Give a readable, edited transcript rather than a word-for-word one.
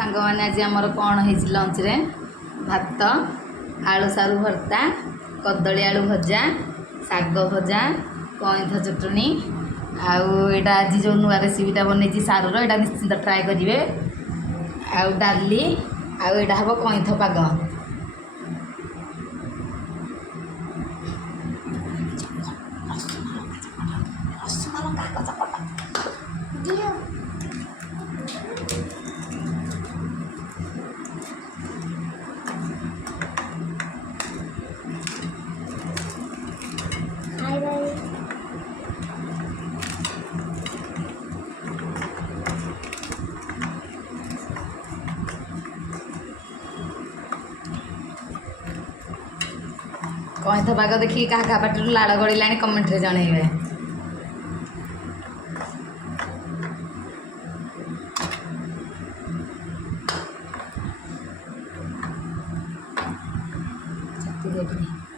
सांग मैंने आज आमर कौन है लंच रे भात आलू सारू भर्ता कदली आलू भजा शाग भजा कईथ चटनी आउटा आज जो नुआ रेसीपीटा बनई सारूर यहाँ निश्चिंत ट्राए करेंगे आउ डाली आउटा हम कईथ पाग कईथ पाग देखिए क्या पाटर लाड़ गड़ा कमेंट रे जनइबे। छाती